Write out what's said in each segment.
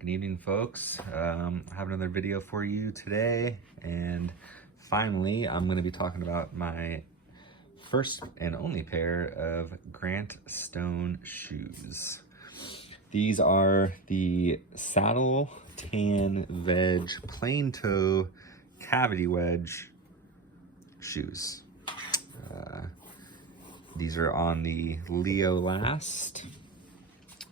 Good evening, folks. I have another video for you today, and finally I'm going to be talking about my first and only pair of Grant Stone shoes. These are the Saddle Tan Veg Plain Toe Cavity Wedge shoes. These are on the Leo Last,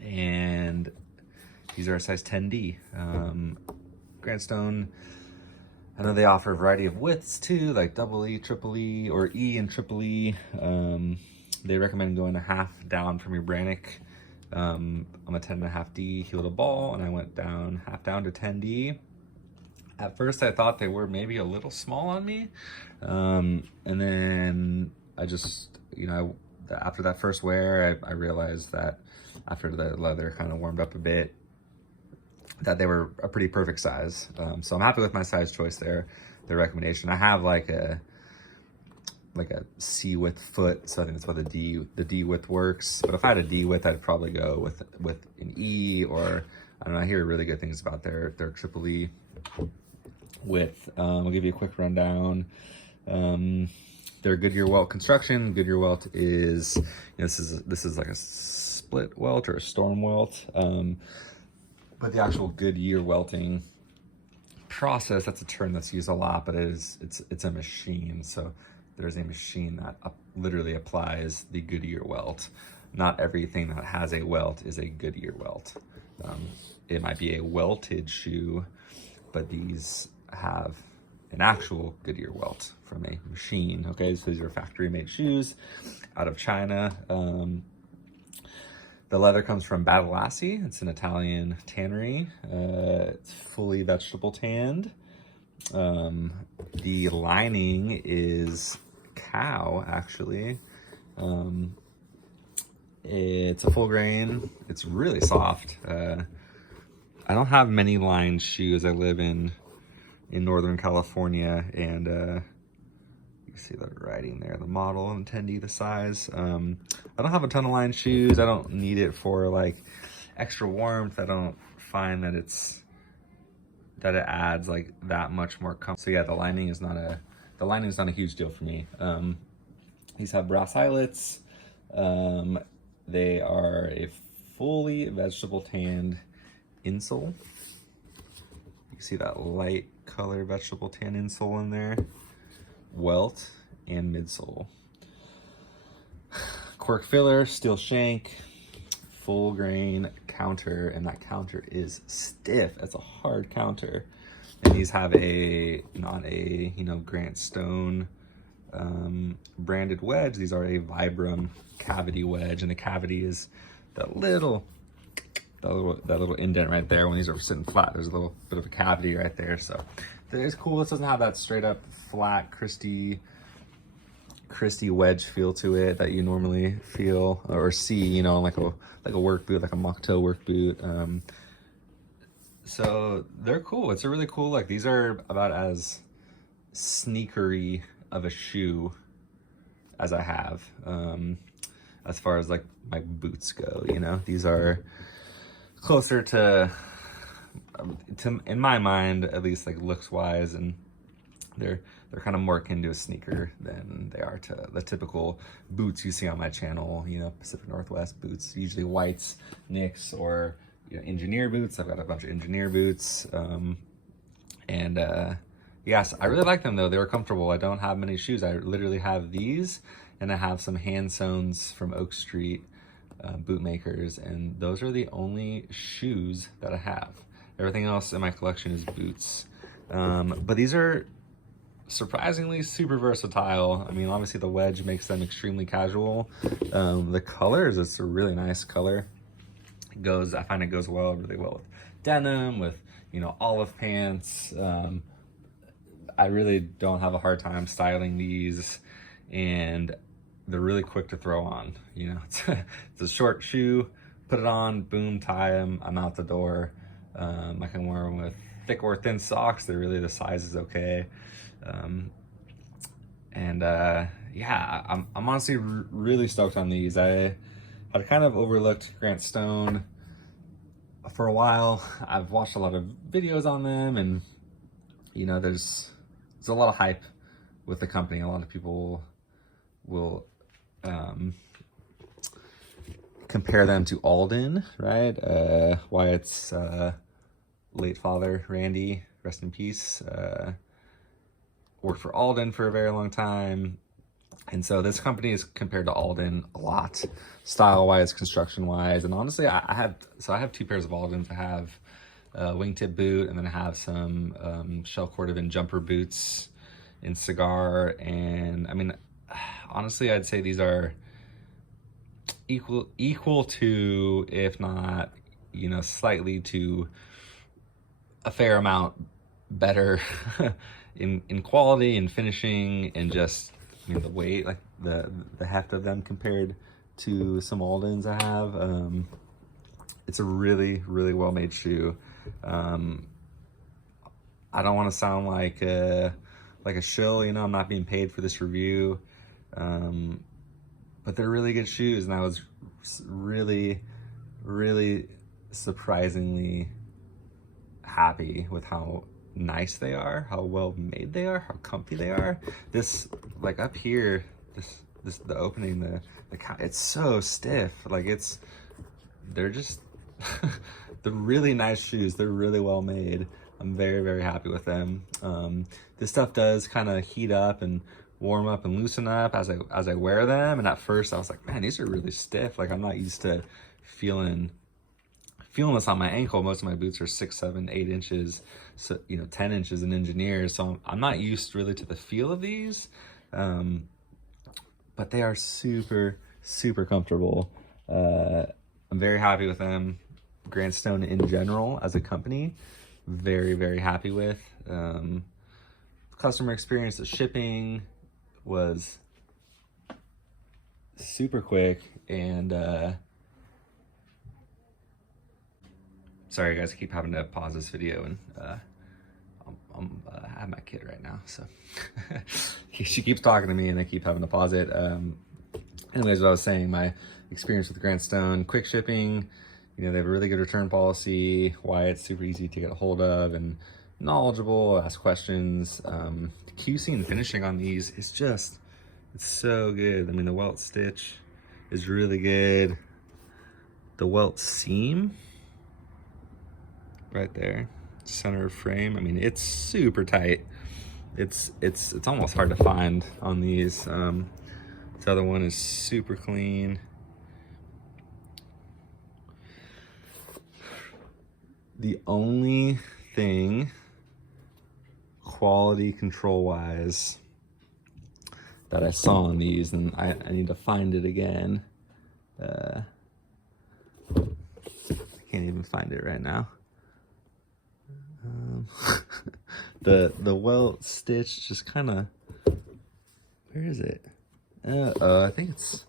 and these are a size 10D. Grant Stone, I know they offer a variety of widths too, like double E, triple E, or E and triple E. They recommend going a half down from your Brannock. I'm a 10.5D heel to ball, and I went down half down to 10D. At first I thought they were maybe a little small on me. And then I just, after that first wear, I realized that after the leather kind of warmed up a bit, that they were a pretty perfect size. So I'm happy with my size choice there, the recommendation. I have like a C width foot, so I think that's why the D width works. But if I had a D width, I'd probably go with an E, or I don't know, I hear really good things about their triple E width. I'll give you a quick rundown. Their Goodyear welt construction. Goodyear welt is, this is like a split welt or a storm welt. But the actual Goodyear welting process, that's a term that's used a lot, but it's a machine. So there's a machine that literally applies the Goodyear welt. Not everything that has a welt is a Goodyear welt. It might be a welted shoe, but these have an actual Goodyear welt from a machine. Okay, so these are factory made shoes out of China. The leather comes from Badalassi. It's an Italian tannery. It's fully vegetable tanned. The lining is cow, actually. It's a full grain. It's really soft. I don't have many lined shoes. I live in Northern California, and you see the writing there, the model and 10D, the size. I don't have a ton of lined shoes. I don't need it for like extra warmth. I don't find that it adds like that much more comfort. So yeah, the lining is not a huge deal for me. These have brass eyelets. They are a fully vegetable tanned insole. You see that light color vegetable tan insole in there. Welt and midsole. Cork filler, steel shank, full grain counter, and that counter is stiff. It's a hard counter. And these have not a Grant Stone branded wedge. These are a Vibram cavity wedge, and the cavity is that little indent right there. When these are sitting flat, there's a little bit of a cavity right there. So it's cool. This doesn't have that straight up flat crispy wedge feel to it that you normally feel or see, like a work boot, like a mock toe work boot. So they're cool. It's a really cool, like, these are about as sneakery of a shoe as I have, as far as like my boots go. These are closer to in my mind, at least, like looks wise, and they're kind of more akin to a sneaker than they are to the typical boots you see on my channel. Pacific Northwest boots, usually whites, Knicks, or engineer boots. I've got a bunch of engineer boots, yes, I really like them though. They were comfortable. I don't have many shoes. I literally have these, and I have some hand sews from Oak Street boot makers, and those are the only shoes that I have. Everything else in my collection is boots. But these are surprisingly super versatile. I mean, obviously the wedge makes them extremely casual. The colors, it's a really nice color. I find it goes really well with denim, with olive pants. I really don't have a hard time styling these, and they're really quick to throw on. It's a short shoe, put it on, boom, tie them, I'm out the door. I can wear them with thick or thin socks. The size is okay. Yeah, I'm honestly really stoked on these. I had kind of overlooked Grant Stone for a while. I've watched a lot of videos on them, and you know, there's a lot of hype with the company. A lot of people will compare them to Alden, right? Wyatt's late father, Randy, rest in peace, worked for Alden for a very long time. And so this company is compared to Alden a lot, style-wise, construction-wise. And honestly, I have two pairs of Aldens. I have a wingtip boot, and then I have some Shell Cordovan jumper boots in Cigar. And I mean, honestly, I'd say these are equal to, if not, you know, slightly to a fair amount better in quality and finishing, and just, I mean, the weight, like the heft of them compared to some Aldens I have. It's a really, really well made shoe. I don't want to sound like a shill, you know, I'm not being paid for this review. But they're really good shoes, and I was really, really surprisingly happy with how nice they are, how well made they are, how comfy they are. This, like up here, the opening, it's so stiff. Like they're just, they're really nice shoes. They're really well made. I'm very, very happy with them. This stuff does kind of heat up and warm up and loosen up as I wear them. And at first I was like, man, these are really stiff. Like, I'm not used to feeling this on my ankle. Most of my boots are 6, 7, 8 inches, so, you know, 10 inches in Engineers. So I'm not used really to the feel of these. But they are super, super comfortable. I'm very happy with them. Grant Stone in general as a company, very, very happy with. Customer experience, the shipping was super quick, and sorry guys, I keep having to pause this video, and I have my kid right now, so she keeps talking to me and I keep having to pause it. Anyways, what I was saying, my experience with Grant Stone, quick shipping, you know, they have a really good return policy. Wyatt's super easy to get a hold of and knowledgeable, ask questions. The QC and finishing on these is just, it's so good. I mean, the welt stitch is really good. The welt seam right there, center of frame, I mean, it's super tight. It's almost hard to find on these. This other one is super clean. The only thing quality control wise that I saw on these, and I need to find it again. I can't even find it right now. The welt stitch just kind of, where is it? I think it's,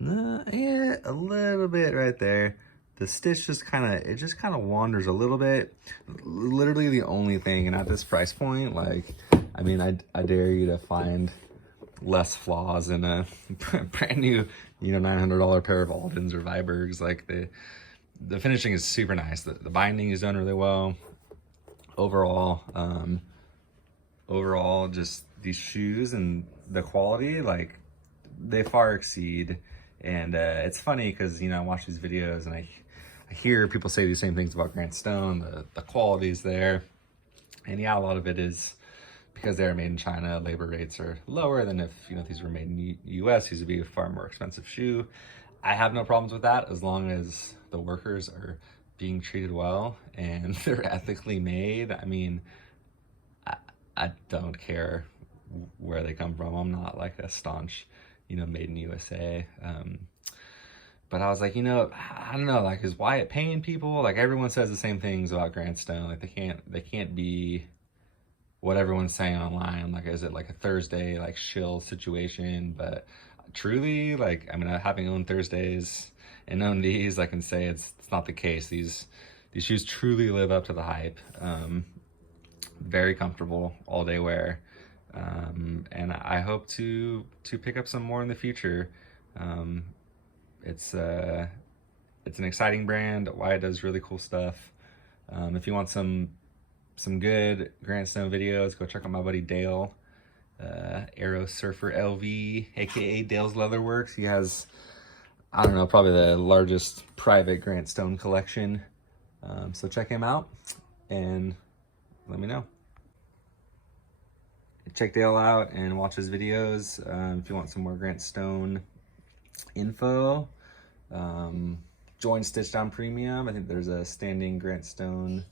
yeah, a little bit right there. The stitch just kind of wanders a little bit. Literally the only thing, and at this price point, like, I mean, I dare you to find less flaws in a brand new, you know, $900 pair of Aldens or Vibergs. Like, the finishing is super nice. The binding is done really well. Overall, just these shoes and the quality, like, they far exceed. And it's funny because, you know, I watch these videos and I hear people say these same things about Grant Stone. The quality is there, and yeah, a lot of it is because they're made in China. Labor rates are lower than if, you know, these were made in the US. These would be a far more expensive shoe. I have no problems with that as long as the workers are being treated well and they're ethically made. I mean, I don't care where they come from. I'm not like a staunch, you know, made in USA. But I was like, you know, I don't know, like, is Wyatt paying people? Like, everyone says the same things about Grant Stone. Like, they can't be what everyone's saying online. Like, is it like a Thursday, like, shill situation? But truly, like, I mean, having owned Thursdays and owned these, I can say it's not the case. These shoes truly live up to the hype. Very comfortable, all day wear. And I hope to pick up some more in the future. It's it's an exciting brand. Wyatt does really cool stuff. If you want some good Grant Stone videos, go check out my buddy Dale, Aero Surfer LV, aka Dale's Leatherworks. He has, I don't know, probably the largest private Grant Stone collection. So check him out and let me know. Check Dale out and watch his videos. If you want some more Grant Stone info, join Stitch Down Premium. I think there's a standing Grant Stone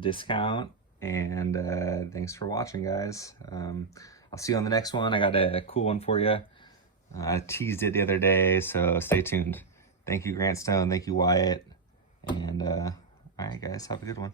discount. And thanks for watching, guys. I'll see you on the next one. I got a cool one for you. I teased it the other day, so stay tuned. Thank you, Grant Stone. Thank you, Wyatt. And all right, guys, have a good one.